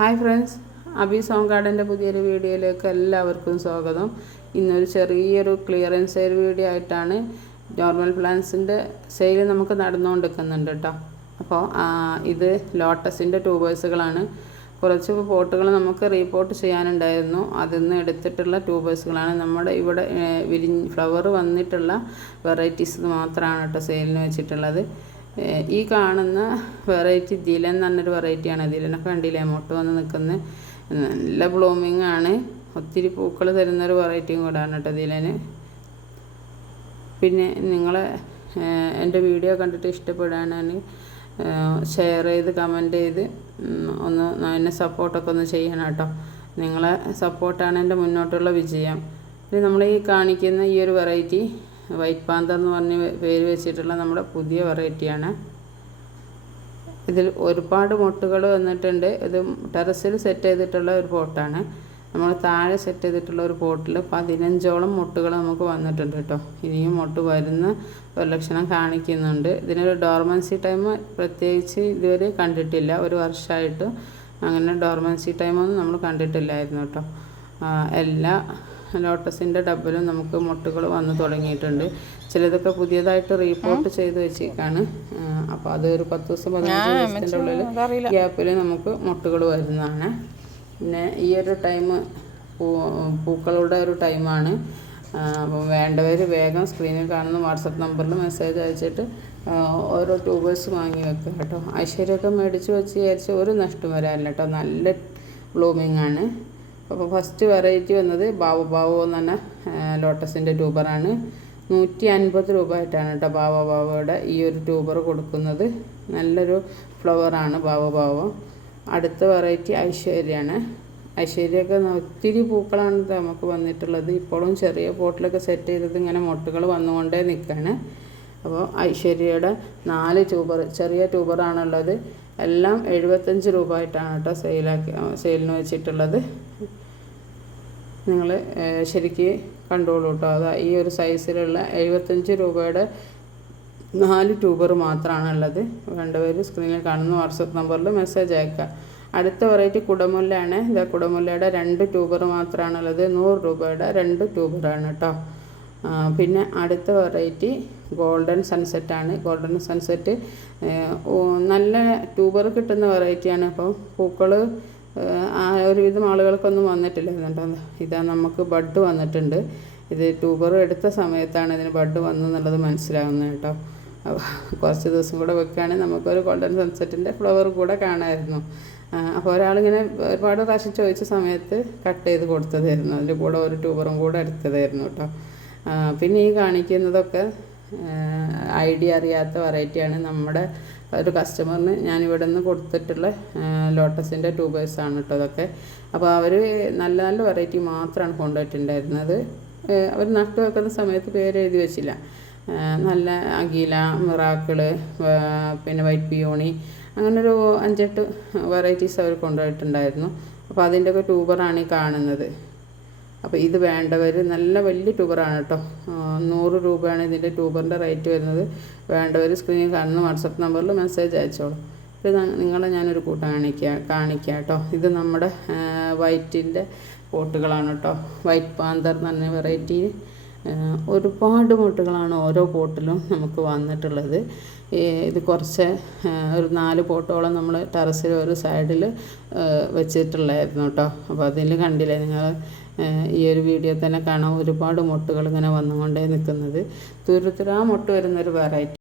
Hi friends Abi song ഗാർഡന്റെ പുതിയൊരു വീഡിയോയിലേക്ക് എല്ലാവർക്കും സ്വാഗതം. ഇന്നൊരു ചെറിയൊരു ക്ലിയറൻസ് സെയിൽ വീഡിയോ ആയിട്ടാണ് നോർമൽ പ്ലാന്റ്സിന്റെ സെയിൽ നമുക്ക് നടന്നുകൊണ്ടിരിക്കുന്നുണ്ട് കേട്ടോ അപ്പോൾ ഇത് ലോട്ടസിന്റെ ട്യൂബേഴ്സുകളാണ് കുറച്ച് പോട്ടുകൾ നമുക്ക് റീപോർട്ട് ചെയ്യാനുണ്ടായിരുന്നു. അതിൽ നിന്ന് എടുത്തിട്ടുള്ള ട്യൂബേഴ്സുകളാണ് നമ്മുടെ ഇവിടെ വിരി ഫ്ലവർ വന്നിട്ടുള്ള വെറൈറ്റീസ് മാത്രമാണ് കേട്ടോ സെയിലിന് വെച്ചിട്ടുള്ളത്. ഈ കാണുന്ന വെറൈറ്റി ദിലൻ എന്ന് പറഞ്ഞൊരു വെറൈറ്റിയാണ് ദിലനൊക്കെ കണ്ടില്ലേ? മുട്ട വന്ന് നിൽക്കുന്ന. നല്ല ബ്ലൂമിങ് ആണ്. ഒത്തിരി പൂക്കൾ തരുന്നൊരു വെറൈറ്റിയും കൂടാണ് കേട്ടോ ദിലന്. പിന്നെ നിങ്ങളെ എന്റെ വീഡിയോ കണ്ടിട്ട് ഇഷ്ടപ്പെടുകയാണെങ്കിൽ ഷെയർ ചെയ്ത് കമന്റ് ചെയ്ത് ഒന്ന് എന്നെ സപ്പോർട്ടൊക്കെ ഒന്ന് ചെയ്യണം കേട്ടോ. നിങ്ങളെ സപ്പോർട്ടാണ് എന്റെ മുന്നോട്ടുള്ള വിജയം. നമ്മൾ ഈ കാണിക്കുന്ന ഈ ഒരു വെറൈറ്റി വൈറ്റ് പാന്തർ എന്ന് പറഞ്ഞ് പേര് വെച്ചിട്ടുള്ള നമ്മുടെ പുതിയ വെറൈറ്റിയാണ്. ഇതിൽ ഒരുപാട് മുട്ടുകൾ വന്നിട്ടുണ്ട്. ഇത് ടെറസിൽ സെറ്റ് ചെയ്തിട്ടുള്ള ഒരു പോട്ടാണ്. നമ്മൾ താഴെ സെറ്റ് ചെയ്തിട്ടുള്ള ഒരു പോട്ടിൽ പതിനഞ്ചോളം മുട്ടുകൾ നമുക്ക് വന്നിട്ടുണ്ട് കേട്ടോ. ഇനിയും മുട്ട് വരുന്ന ഒരു ലക്ഷണം കാണിക്കുന്നുണ്ട്. ഇതിനൊരു ഡോർമൻസി ടൈം പ്രത്യേകിച്ച് ഇതുവരെ കണ്ടിട്ടില്ല. ഒരു വർഷമായിട്ട് അങ്ങനെ ഡോർമൻസി ടൈമൊന്നും നമ്മൾ കണ്ടിട്ടില്ലായിരുന്നു കേട്ടോ. എല്ലാ ലോട്ടസിന്റെ ഡബിലും നമുക്ക് മുട്ടുകൾ വന്ന് തുടങ്ങിയിട്ടുണ്ട്. ചിലതൊക്കെ പുതിയതായിട്ട് റീപോർട്ട് ചെയ്ത് വെച്ചേക്കാണ്. അപ്പോൾ അത് ഒരു പത്ത് ദിവസം പതിനഞ്ച് ദിവസത്തിന്റെ ഉള്ളിൽ ഗ്യാപ്പിൽ നമുക്ക് മുട്ടുകൾ വരുന്നതാണ്. പിന്നെ ഈ ഒരു ടൈം പൂ പൂക്കളുടെ ഒരു ടൈമാണ് അപ്പം വേണ്ടവർ വേഗം സ്ക്രീനിൽ കാണുന്ന വാട്സപ്പ് നമ്പറിൽ മെസ്സേജ് അയച്ചിട്ട് ഓരോ ട്യൂബേഴ്സ് വാങ്ങി വെക്കുക കേട്ടോ. ഐശ്വര്യമൊക്കെ മേടിച്ച് വെച്ച് വിചാരിച്ച് ഒരു നഷ്ടം വരാനില്ല കേട്ടോ. നല്ല ബ്ലൂമിങ് ആണ്. അപ്പോൾ ഫസ്റ്റ് വെറൈറ്റി വന്നത് ബാവോ ബാവോ എന്ന് പറഞ്ഞ ലോട്ടസിന്റെ ട്യൂബറാണ്. നൂറ്റി അൻപത് രൂപ ആയിട്ടാണ് കേട്ടോ ബാവോ ബാവോയുടെ ഈ ഒരു ട്യൂബർ കൊടുക്കുന്നത്. നല്ലൊരു ഫ്ലവറാണ് ബാവോ ബാവോ. അടുത്ത വെറൈറ്റി ഐശ്വര്യമാണ് ഐശ്വര്യമൊക്കെ ഒത്തിരി പൂക്കളാണ് നമുക്ക് വന്നിട്ടുള്ളത്. ഇപ്പോഴും ചെറിയ പോട്ടിലൊക്കെ സെറ്റ് ചെയ്തത് ഇങ്ങനെ മൊട്ടുകൾ വന്നുകൊണ്ടേ നിൽക്കുകയാണ്. അപ്പോൾ ഐശ്വര്യയുടെ നാല് ട്യൂബർ ചെറിയ ട്യൂബറാണുള്ളത് എല്ലാം എഴുപത്തഞ്ച് രൂപ ആയിട്ടാണ് കേട്ടോ സെയിലാക്കി സെയിലിന് വെച്ചിട്ടുള്ളത്. നിങ്ങൾ ശരിക്ക് കണ്ടോളൂ കേട്ടോ. അതാ ഈ ഒരു സൈസിലുള്ള എഴുപത്തഞ്ച് രൂപയുടെ നാല് ട്യൂബർ മാത്രമാണ് ഉള്ളത് വേണ്ടവർ സ്ക്രീനിൽ കാണുന്ന വാട്സപ്പ് നമ്പറിൽ മെസ്സേജ് അയക്കുക അടുത്ത വെറൈറ്റി കുടമുല്ലയാണ്. ഇതാ കുടമുല്ലയുടെ രണ്ട് ട്യൂബർ മാത്രമാണുള്ളത് നൂറ് രൂപയുടെ രണ്ട് ട്യൂബറാണ് കേട്ടോ. പിന്നെ അടുത്ത വെറൈറ്റി ഗോൾഡൻ സൺസെറ്റാണ് ഗോൾഡൻ സൺസെറ്റ് നല്ല ട്യൂബർ കിട്ടുന്ന വെറൈറ്റിയാണ് അപ്പോൾ പൂക്കൾ ആ ഒരുവിധം ആളുകൾക്കൊന്നും വന്നിട്ടില്ല കേട്ടോ ഇതാ നമുക്ക് ബഡ് വന്നിട്ടുണ്ട്. ഇത് ട്യൂബർ എടുത്ത സമയത്താണ് ഇതിന് ബഡ് വന്നെന്നുള്ളത് മനസ്സിലാവുന്നത് കേട്ടോ. കുറച്ച് ദിവസം കൂടെ വെക്കുകയാണെങ്കിൽ നമുക്കൊരു ഗോൾഡൻ സൺസെറ്റിന്റെ ഫ്ലവർ കൂടെ കാണാമായിരുന്നു. അപ്പോൾ ഒരാളിങ്ങനെ ഒരുപാട് പ്രാവശ്യം ചോദിച്ച സമയത്ത് കട്ട് ചെയ്ത് കൊടുത്തതായിരുന്നു. അതിന്റെ കൂടെ ഒരു ട്യൂബറും കൂടെ എടുത്തതായിരുന്നു കേട്ടോ. പിന്നെ ഈ കാണിക്കുന്നതൊക്കെ ഐഡിയ അറിയാത്ത വെറൈറ്റിയാണ്. നമ്മുടെ ഒരു കസ്റ്റമറിന് ഞാൻ ഇവിടെ നിന്ന് കൊടുത്തിട്ടുള്ള ലോട്ടസിന്റെ ട്യൂബേഴ്സാണ് കേട്ടോ അതൊക്കെ. അപ്പോൾ അവർ നല്ല നല്ല വെറൈറ്റി മാത്രമാണ് കൊണ്ടുപോയിട്ടുണ്ടായിരുന്നത് അവർ നട്ടു വെക്കുന്ന സമയത്ത് പേര് എഴുതി വെച്ചില്ല. നല്ല അഗീല മിറാക്കിൾ പിന്നെ വൈറ്റ് പിയോണി അങ്ങനൊരു അഞ്ചെട്ട് വെറൈറ്റീസ് അവർ കൊണ്ടുപോയിട്ടുണ്ടായിരുന്നു അപ്പോൾ അതിന്റെയൊക്കെ ട്യൂബറാണ് ഈ കാണുന്നത്. അപ്പോൾ ഇത് വേണ്ടവർ നല്ല വലിയ ട്യൂബറാണ് കേട്ടോ. നൂറ് രൂപയാണ് ഇതിന്റെ ട്യൂബറിന്റെ റേറ്റ് വരുന്നത്. വേണ്ടവർ സ്ക്രീനിൽ കാണുന്ന വാട്സപ്പ് നമ്പറിൽ മെസ്സേജ് അയച്ചോളൂ. ഇത് നിങ്ങളെ ഞാനൊരു കൂട്ടം കാണിക്കുക കാണിക്കാം കേട്ടോ. ഇത് നമ്മുടെ വൈറ്റിന്റെ പോട്ടുകളാണ് കേട്ടോ. വൈറ്റ് പാന്തർ എന്ന് പറഞ്ഞ വെറൈറ്റി ഒരുപാട് മുട്ടകളാണ് ഓരോ പോട്ടിലും നമുക്ക് വന്നിട്ടുള്ളത്. ഇത് കുറച്ച് ഒരു നാല് പോട്ടോളം നമ്മൾ ടെറസിൽ ഒരു സൈഡിൽ വെച്ചിട്ടുള്ളായിരുന്നു കേട്ടോ അപ്പോൾ അതിൽ കണ്ടില്ലേ നിങ്ങൾ? ഈ ഒരു വീഡിയോ തന്നെ കാണാം ഒരുപാട് മുട്ടുകൾ ഇങ്ങനെ വന്നുകൊണ്ടേ നിൽക്കുന്നത്. തുരുതുരാ മുട്ട് വരുന്നൊരു വെറൈറ്റി